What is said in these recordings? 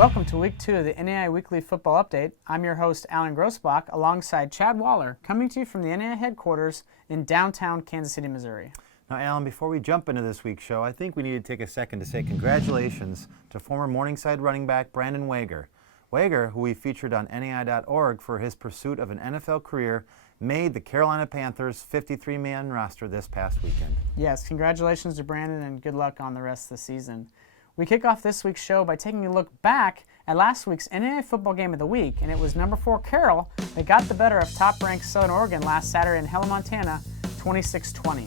Welcome to Week 2 of the NAIA Weekly Football Update. I'm your host, Alan Grossbach, alongside Chad Waller, coming to you from the NAIA headquarters in downtown Kansas City, Missouri. Now, Alan, before we jump into this week's show, I think we need to take a second to say congratulations to former Morningside running back Brandon Wager. Wager, who we featured on NAI.org for his pursuit of an NFL career, made the Carolina Panthers' 53-man roster this past weekend. Yes, congratulations to Brandon and good luck on the rest of the season. We kick off this week's show by taking a look back at last week's NAIA football game of the week, and it was number 4 Carroll that got the better of top-ranked Southern Oregon last Saturday in Helen, Montana, 26-20.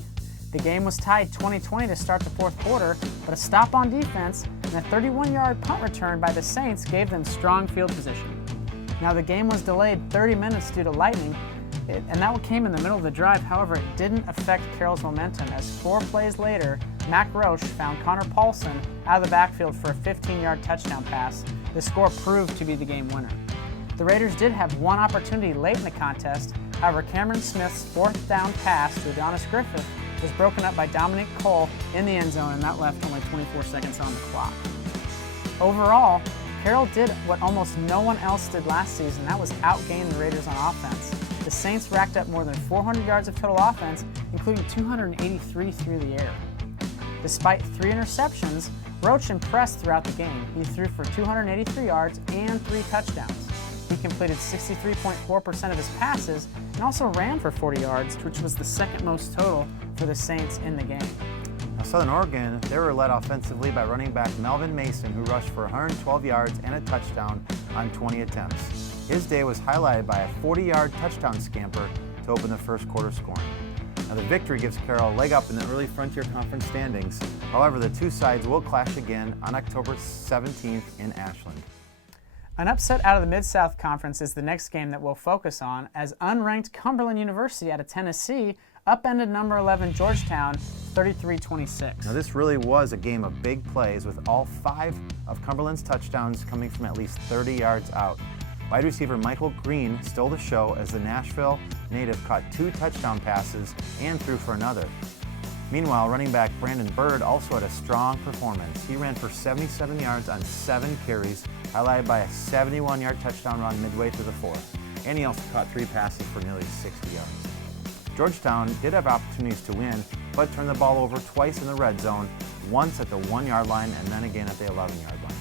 The game was tied 20-20 to start the fourth quarter, but a stop on defense and a 31-yard punt return by the Saints gave them strong field position. Now, the game was delayed 30 minutes due to lightning, and that came in the middle of the drive. However, it didn't affect Carroll's momentum, as 4 plays later, Mac Roche found Connor Paulson out of the backfield for a 15-yard touchdown pass. The score proved to be the game winner. The Raiders did have one opportunity late in the contest. However, Cameron Smith's fourth down pass to Adonis Griffith was broken up by Dominic Cole in the end zone, and that left only 24 seconds on the clock. Overall, Carroll did what almost no one else did last season. That was outgain the Raiders on offense. The Saints racked up more than 400 yards of total offense, including 283 through the air. Despite 3 interceptions, Roach impressed throughout the game. He threw for 283 yards and 3 touchdowns. He completed 63.4% of his passes and also ran for 40 yards, which was the second most total for the Saints in the game. Now, Southern Oregon, they were led offensively by running back Melvin Mason, who rushed for 112 yards and a touchdown on 20 attempts. His day was highlighted by a 40-yard touchdown scamper to open the first quarter scoring. Now, the victory gives Carroll a leg up in the early Frontier Conference standings. However, the two sides will clash again on October 17th in Ashland. An upset out of the Mid-South Conference is the next game that we'll focus on, as unranked Cumberland University out of Tennessee upended number 11 Georgetown 33-26. Now, this really was a game of big plays, with all 5 of Cumberland's touchdowns coming from at least 30 yards out. Wide receiver Michael Green stole the show as the Nashville native caught 2 touchdown passes and threw for another. Meanwhile, running back Brandon Bird also had a strong performance. He ran for 77 yards on 7 carries, highlighted by a 71-yard touchdown run midway through the fourth. And he also caught 3 passes for nearly 60 yards. Georgetown did have opportunities to win, but turned the ball over twice in the red zone, once at the 1-yard line and then again at the 11-yard line.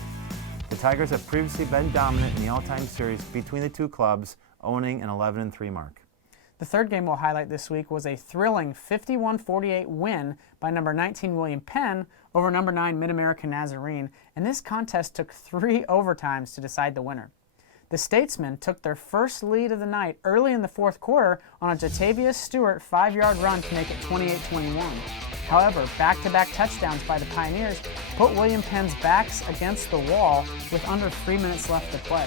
The Tigers have previously been dominant in the all-time series between the two clubs, owning an 11-3 mark. The third game we'll highlight this week was a thrilling 51-48 win by number 19 William Penn over number 9 MidAmerica Nazarene, and this contest took 3 overtimes to decide the winner. The Statesmen took their first lead of the night early in the fourth quarter on a Jatavius Stewart 5-yard run to make it 28-21. However, back-to-back touchdowns by the Pioneers put William Penn's backs against the wall with under 3 minutes left to play.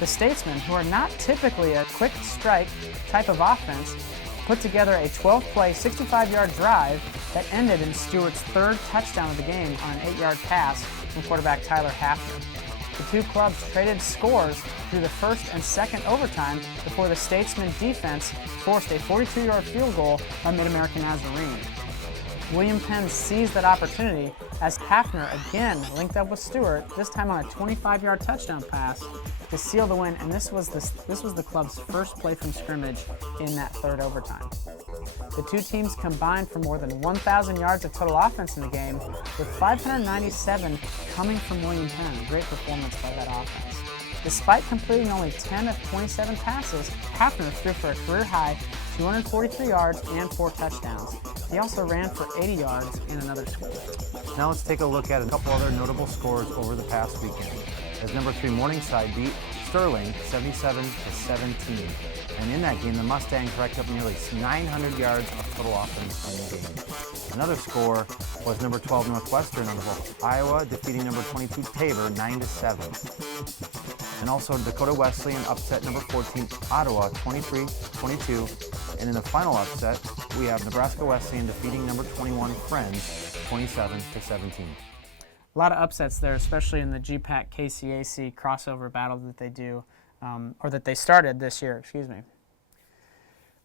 The Statesmen, who are not typically a quick strike type of offense, put together a 12-play, 65-yard drive that ended in Stewart's 3rd touchdown of the game on an 8-yard pass from quarterback Tyler Hafner. The two clubs traded scores through the first and second overtime before the Statesman defense forced a 42-yard field goal by MidAmerica Nazarene. William Penn seized that opportunity as Hafner again linked up with Stewart, this time on a 25-yard touchdown pass to seal the win, and this was the club's first play from scrimmage in that 3rd overtime. The two teams combined for more than 1,000 yards of total offense in the game, with 597 coming from William Penn. A great performance by that offense. Despite completing only 10 of 27 passes, Hafner threw for a career-high 243 yards and 4 touchdowns. He also ran for 80 yards and another score. Now let's take a look at a couple other notable scores over the past weekend, as number 3 Morningside beat Sterling 77-17. And in that game, the Mustangs racked up nearly 900 yards of total offense in the game. Another score was number 12 Northwestern out of Iowa defeating number 22 Tabor 9-7. And also Dakota Wesleyan upset number 14 Ottawa 23-22. And in the final upset, we have Nebraska Wesleyan defeating number 21 Friends 27-17. A lot of upsets there, especially in the GPAC KCAC crossover battle that they do, or that they started this year, excuse me.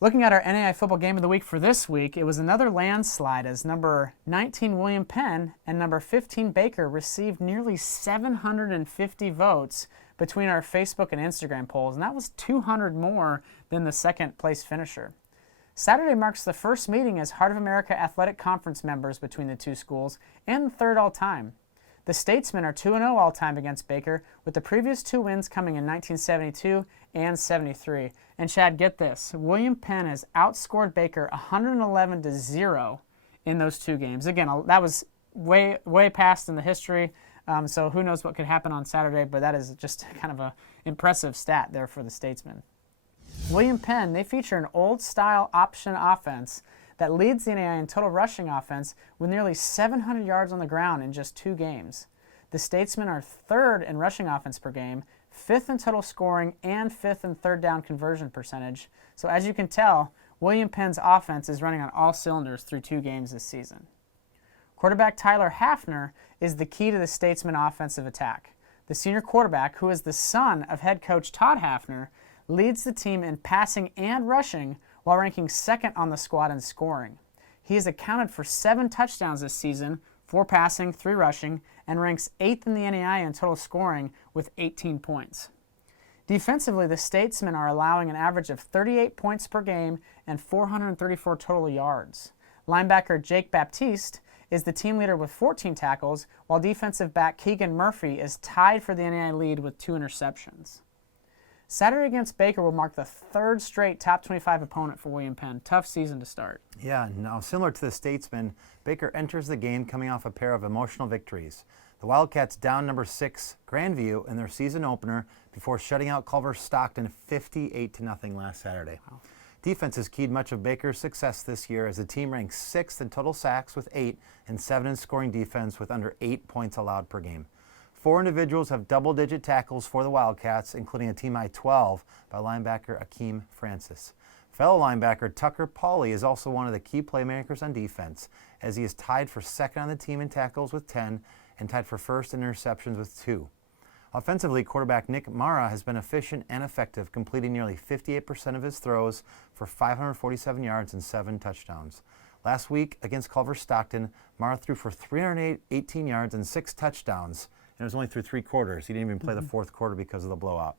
Looking at our NAIA football game of the week for this week, it was another landslide as number 19 William Penn and number 15 Baker received nearly 750 votes between our Facebook and Instagram polls, and that was 200 more than the second place finisher. Saturday marks the first meeting as Heart of America Athletic Conference members between the two schools and the third all-time. The Statesmen are 2-0 all-time against Baker, with the previous two wins coming in 1972 and 73. And Chad, get this. William Penn has outscored Baker 111-0 in those two games. Again, that was way past in the history, so who knows what could happen on Saturday, but that is just kind of an impressive stat there for the Statesmen. William Penn, they feature an old-style option offense that leads the NAIA in total rushing offense with nearly 700 yards on the ground in just 2 games. The Statesmen are 3rd in rushing offense per game, 5th in total scoring, and 5th in third down conversion percentage. So as you can tell, William Penn's offense is running on all cylinders through 2 games this season. Quarterback Tyler Hafner is the key to the Statesman offensive attack. The senior quarterback, who is the son of head coach Todd Hafner, leads the team in passing and rushing while ranking 2nd on the squad in scoring. He has accounted for 7 touchdowns this season, 4 passing, 3 rushing, and ranks 8th in the NAIA in total scoring with 18 points. Defensively, the Statesmen are allowing an average of 38 points per game and 434 total yards. Linebacker Jake Baptiste is the team leader with 14 tackles, while defensive back Keegan Murphy is tied for the NAIA lead with 2 interceptions. Saturday against Baker will mark the 3rd straight top 25 opponent for William Penn. Tough season to start. Yeah, now similar to the Statesmen, Baker enters the game coming off a pair of emotional victories. The Wildcats down number 6 Grandview in their season opener before shutting out Culver Stockton 58-0 last Saturday. Wow. Defense has keyed much of Baker's success this year as the team ranks 6th in total sacks with 8 and 7 in scoring defense with under 8 points allowed per game. 4 individuals have double-digit tackles for the Wildcats, including a team-high 12 by linebacker Akeem Francis. Fellow linebacker Tucker Pauley is also one of the key playmakers on defense, as he is tied for 2nd on the team in tackles with 10 and tied for 1st in interceptions with 2. Offensively, quarterback Nick Mara has been efficient and effective, completing nearly 58% of his throws for 547 yards and 7 touchdowns. Last week against Culver Stockton, Mara threw for 318 yards and 6 touchdowns, and it was only through 3 quarters. He didn't even play the 4th quarter because of the blowout.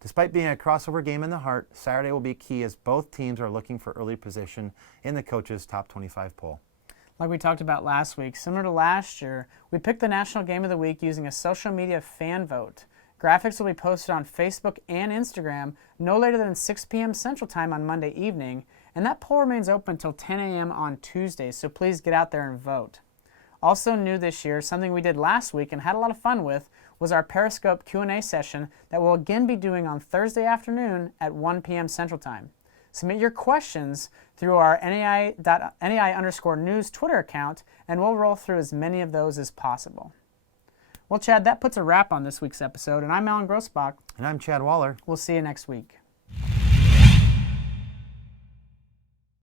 Despite being a crossover game in the heart, Saturday will be key as both teams are looking for early position in the coaches' top 25 poll. Like we talked about last week, similar to last year, we picked the National Game of the Week using a social media fan vote. Graphics will be posted on Facebook and Instagram no later than 6 p.m. Central Time on Monday evening, and that poll remains open until 10 a.m. on Tuesday, so please get out there and vote. Also new this year, something we did last week and had a lot of fun with, was our Periscope Q&A session that we'll again be doing on Thursday afternoon at 1 p.m. Central Time. Submit your questions through our NAI_news Twitter account, and we'll roll through as many of those as possible. Well, Chad, that puts a wrap on this week's episode, and I'm Alan Grossbach. And I'm Chad Waller. We'll see you next week.